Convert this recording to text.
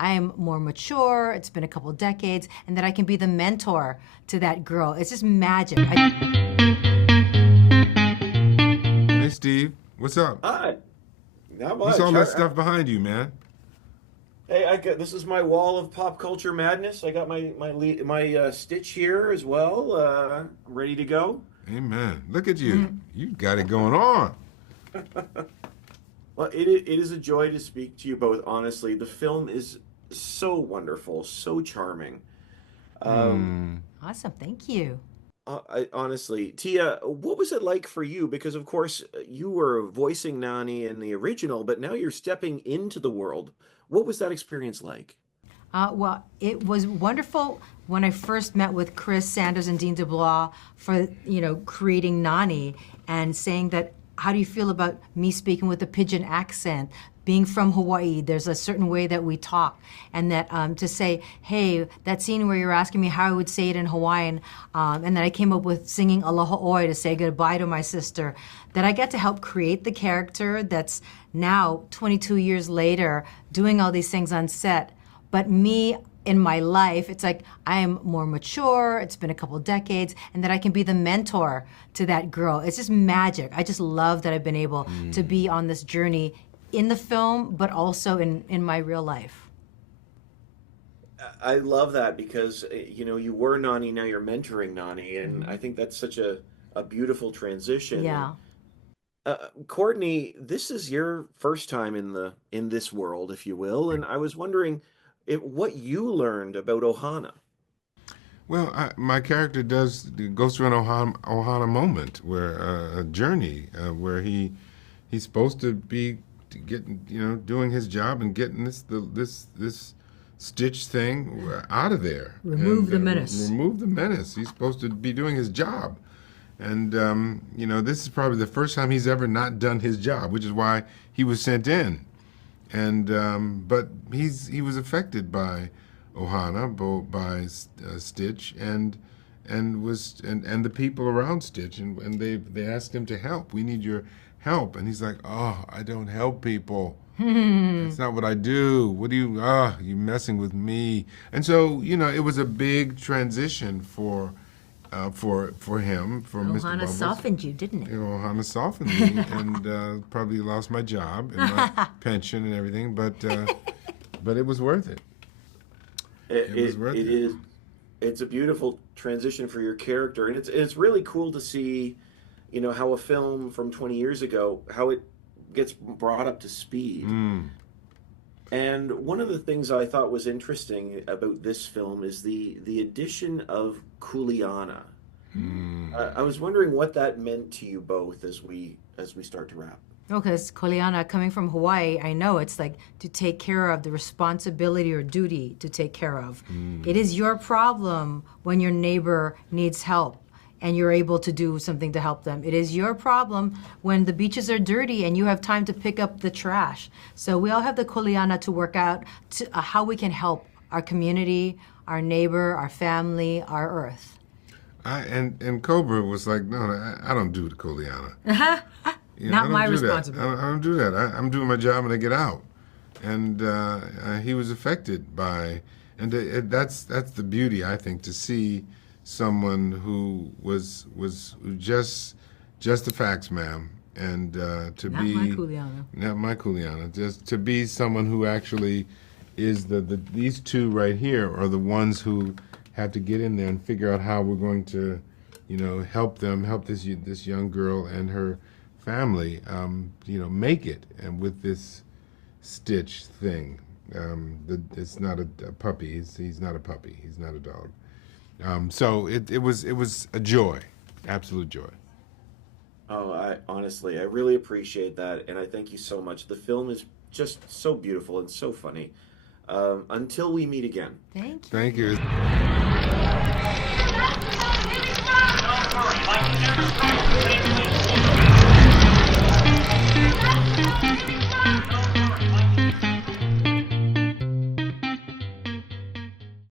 I am more mature, it's been a couple decades, and that I can be the mentor to that girl. It's just magic. Hey, Steve, what's up? Hi, not What's all much. that stuff behind you, man? Hey, I got this is my wall of pop culture madness. I got my Stitch here as well. I'm ready to go. Amen. Look at you. You got it going on. Well, it is a joy to speak to you both. Honestly, the film is so wonderful, so charming. Um, Awesome, thank you. honestly, Tia, what was it like for you? Because of course you were voicing Nani in the original, but now you're stepping into the world. What was that experience like? Well, it was wonderful when I first met with Chris Sanders and Dean DeBlois for, creating Nani and saying that, how do you feel about me speaking with a pidgin accent? Being from Hawaii, there's a certain way that we talk, and that to say, hey, that scene where you're asking me how I would say it in Hawaiian, and then I came up with singing Aloha Oi to say goodbye to my sister, that I get to help create the character that's now, 22 years later, doing all these things on set. But me, in my life, it's like I am more mature, it's been a couple decades, and that I can be the mentor to that girl. It's just magic. I just love that I've been able to be on this journey in the film, but also in my real life. I love that because you were Nani, now you're mentoring Nani, and I think that's such a beautiful transition. Yeah. Courtney, this is your first time in this world, if you will, and I was wondering what you learned about Ohana. Well, my character goes through an Ohana moment, where a journey where he's supposed to be getting, doing his job and getting this Stitch thing out of there. Remove the menace. Remove the menace. He's supposed to be doing his job. And, this is probably the first time he's ever not done his job, which is why he was sent in. And, but he was affected by Ohana, by Stitch, and the people around Stitch. And they asked him to help. We need your help. And he's like, oh, I don't help people. That's not what I do. What do you, you're messing with me. And so, it was a big transition for him, for Mr. Ohana Bubbles. softened you, didn't it? Ohana softened me, and probably lost my job and my pension and everything, but it was worth it. It was worth it. It's a beautiful transition for your character, and it's really cool to see, how a film from 20 years ago, how it gets brought up to speed. And one of the things I thought was interesting about this film is the addition of Kuleana. I was wondering what that meant to you both as we start to wrap. Because Koleana, coming from Hawaii, I know it's like to take care of, the responsibility or duty to take care of. It is your problem when your neighbor needs help and you're able to do something to help them. It is your problem when the beaches are dirty and you have time to pick up the trash. So we all have the Koleana to work out how we can help our community, our neighbor, our family, our earth. And Cobra was like, no, I don't do the Koleana. Not my responsibility. I don't do that. I'm doing my job and I get out. And he was affected by, and that's the beauty, I think, to see someone who was just the facts, ma'am, and to Not be my Kuleana. not my Kuleana, just to be someone who actually is these two right here are the ones who have to get in there and figure out how we're going to, help this young girl and her family, make it, and with this Stitch thing. It's not a puppy. He's not a puppy. He's not a dog. So it was a joy, absolute joy. Oh, I really appreciate that, and I thank you so much. The film is just so beautiful and so funny. Until we meet again. Thank you. Thank you.